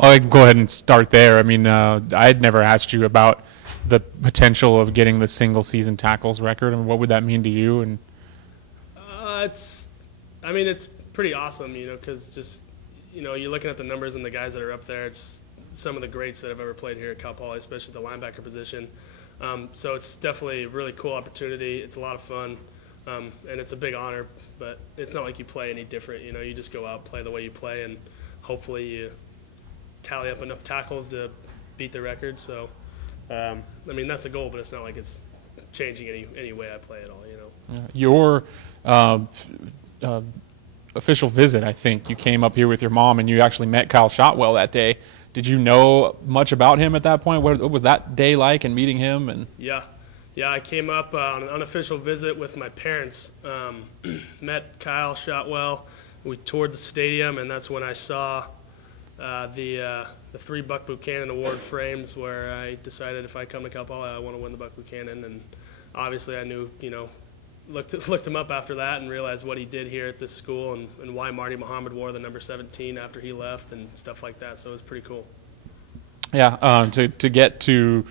I'll go ahead and start there. I mean, I had never asked you about the potential of getting the single-season tackles record, and what would that mean to you? And it's pretty awesome, because just, you're looking at the numbers and the guys that are up there. It's some of the greats that have ever played here at Cal Poly, especially the linebacker position. So it's definitely a really cool opportunity. It's a lot of fun, and it's a big honor. But it's not like you play any different. You just go out, play the way you play, and hopefully you tally up enough tackles to beat the record. So, that's the goal, but it's not like it's changing any way I play at all. Your official visit, I think you came up here with your mom and you actually met Kyle Shotwell that day. Did you know much about him at that point? What was that day like and meeting him? And Yeah, I came up on an unofficial visit with my parents, met Kyle Shotwell. We toured the stadium, and that's when I saw the 3 Buck Buchanan Award frames, where I decided if I come to Cal Poly, I want to win the Buck Buchanan. And obviously I knew, looked him up after that and realized what he did here at this school and why Marty Muhammad wore the number 17 after he left and stuff like that. So it was pretty cool. Yeah, to get to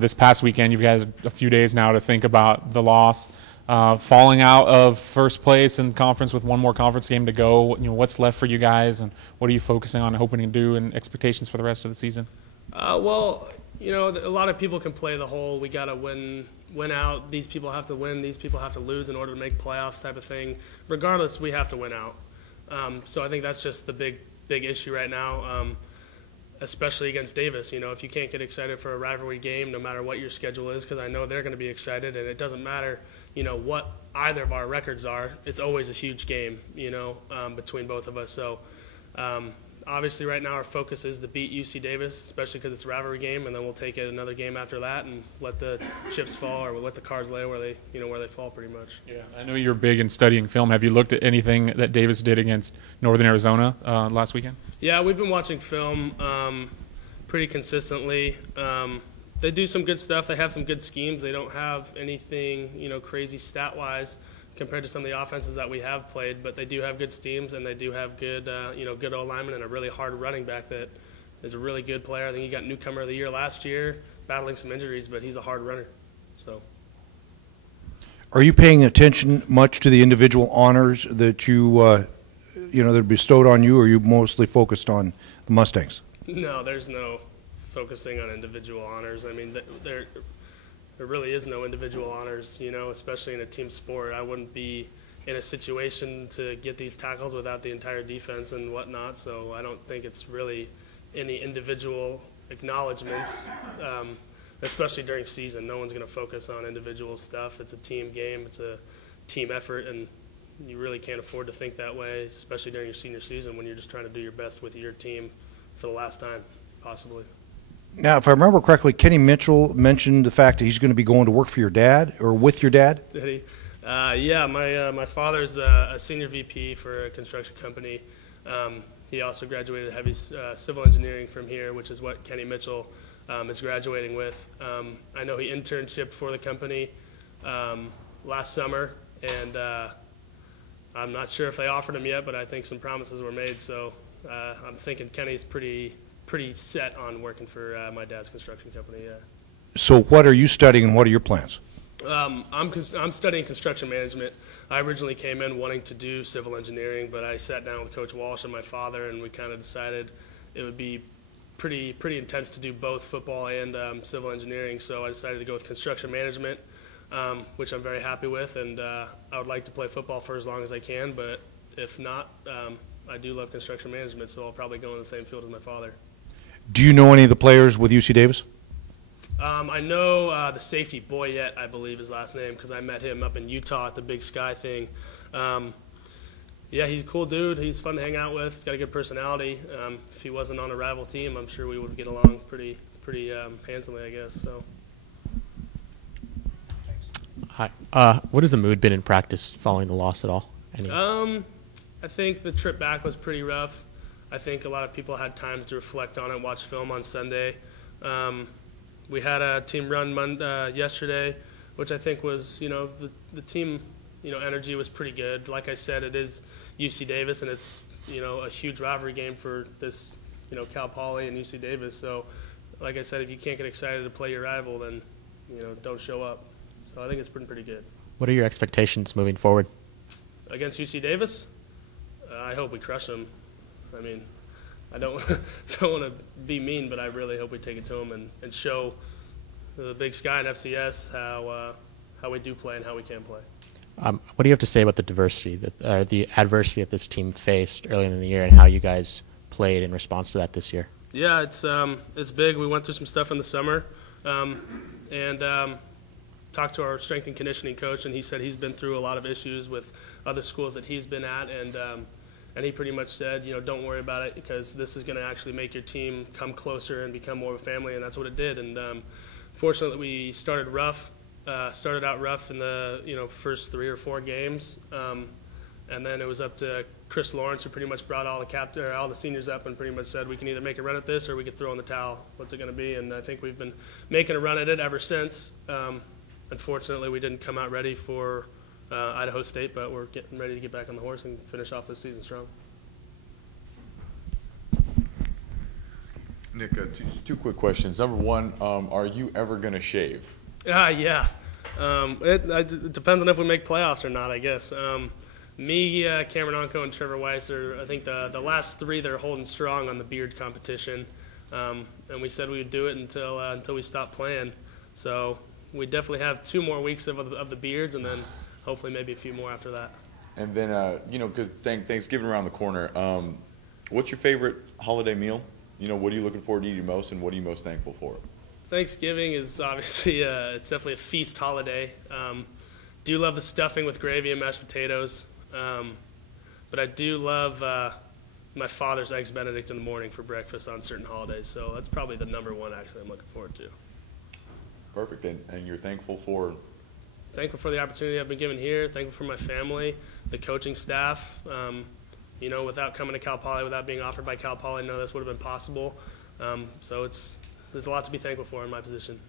this past weekend, you've got a few days now to think about the loss. Falling out of first place in conference with one more conference game to go, what's left for you guys, and what are you focusing on and hoping to do, and expectations for the rest of the season? A lot of people can play the whole we got to win out, these people have to win, these people have to lose in order to make playoffs type of thing. Regardless, we have to win out. So I think that's just the big issue right now, especially against Davis. If you can't get excited for a rivalry game, no matter what your schedule is, because I know they're going to be excited, and it doesn't matter, what either of our records are. It's always a huge game, between both of us. So obviously right now our focus is to beat UC Davis, especially because it's a rivalry game, and then we'll take it another game after that and let the chips fall, or we'll let the cards lay where they fall pretty much. Yeah, I know you're big in studying film. Have you looked at anything that Davis did against Northern Arizona last weekend? Yeah, we've been watching film pretty consistently. They do some good stuff. They have some good schemes. They don't have anything, crazy stat-wise compared to some of the offenses that we have played, but they do have good schemes, and they do have good, good O-linemen and a really hard running back that is a really good player. I think he got newcomer of the year last year, battling some injuries, but he's a hard runner. So, are you paying attention much to the individual honors that that are bestowed on you, or are you mostly focused on the Mustangs? No, there's no focusing on individual honors. There really is no individual honors, especially in a team sport. I wouldn't be in a situation to get these tackles without the entire defense and whatnot, so I don't think it's really any individual acknowledgments, especially during season. No one's going to focus on individual stuff. It's a team game. It's a team effort, and you really can't afford to think that way, especially during your senior season when you're just trying to do your best with your team for the last time, possibly. Now, if I remember correctly, Kenny Mitchell mentioned the fact that he's going to be going to work for your dad or with your dad. Did he? Yeah, my father's a senior VP for a construction company. He also graduated heavy civil engineering from here, which is what Kenny Mitchell is graduating with. I know he internshiped for the company last summer, and I'm not sure if they offered him yet, but I think some promises were made. So I'm thinking Kenny's pretty set on working for my dad's construction company. Yeah. So what are you studying, and what are your plans? I'm studying construction management. I originally came in wanting to do civil engineering, but I sat down with Coach Walsh and my father, and we kind of decided it would be pretty intense to do both football and civil engineering. So I decided to go with construction management, which I'm very happy with, and I would like to play football for as long as I can. But if not, I do love construction management, so I'll probably go in the same field as my father. Do you know any of the players with UC Davis? I know the safety, Boyette, I believe his last name, because I met him up in Utah at the Big Sky thing. Yeah, he's a cool dude. He's fun to hang out with. He's got a good personality. If he wasn't on a rival team, I'm sure we would get along pretty handsomely, I guess. So. Hi. What has the mood been in practice following the loss at all? I think the trip back was pretty rough. I think a lot of people had times to reflect on it, watch film on Sunday. We had a team run yesterday, which I think was, the team, energy was pretty good. Like I said, it is UC Davis, and it's, a huge rivalry game for this Cal Poly and UC Davis. So, like I said, if you can't get excited to play your rival, then don't show up. So I think it's been pretty good. What are your expectations moving forward? Against UC Davis, I hope we crush them. I mean, I don't want to be mean, but I really hope we take it to them and show the Big Sky and FCS how we do play and how we can play. What do you have to say about the the adversity that this team faced earlier in the year, and how you guys played in response to that this year? Yeah, it's big. We went through some stuff in the summer, and talked to our strength and conditioning coach, and he said he's been through a lot of issues with other schools that he's been at, and he pretty much said, don't worry about it, because this is going to actually make your team come closer and become more of a family, and that's what it did. And fortunately, we started out rough in the first 3 or 4 games, and then it was up to Chris Lawrence, who pretty much brought all the seniors up and pretty much said we can either make a run at this or we could throw in the towel. What's it going to be? And I think we've been making a run at it ever since. Unfortunately, we didn't come out ready for Idaho State, but we're getting ready to get back on the horse and finish off this season strong. Nick, 2 quick questions. Number 1, are you ever going to shave? Yeah. It depends on if we make playoffs or not, I guess. Me, Cameron Onko, and Trevor Weiss are, I think, the last 3 that are holding strong on the beard competition. And we said we would do it until we stop playing. So we definitely have 2 more weeks of the beards, and then hopefully maybe a few more after that. And then, because Thanksgiving around the corner, what's your favorite holiday meal? What are you looking forward to eating most, and what are you most thankful for? Thanksgiving is obviously it's definitely a feast holiday. Do love the stuffing with gravy and mashed potatoes, but I do love my father's eggs Benedict in the morning for breakfast on certain holidays. So that's probably the number 1 actually I'm looking forward to. Perfect. And you're thankful for? Thankful for the opportunity I've been given here. Thankful for my family, the coaching staff. Without coming to Cal Poly, without being offered by Cal Poly, none of this would have been possible. So there's a lot to be thankful for in my position.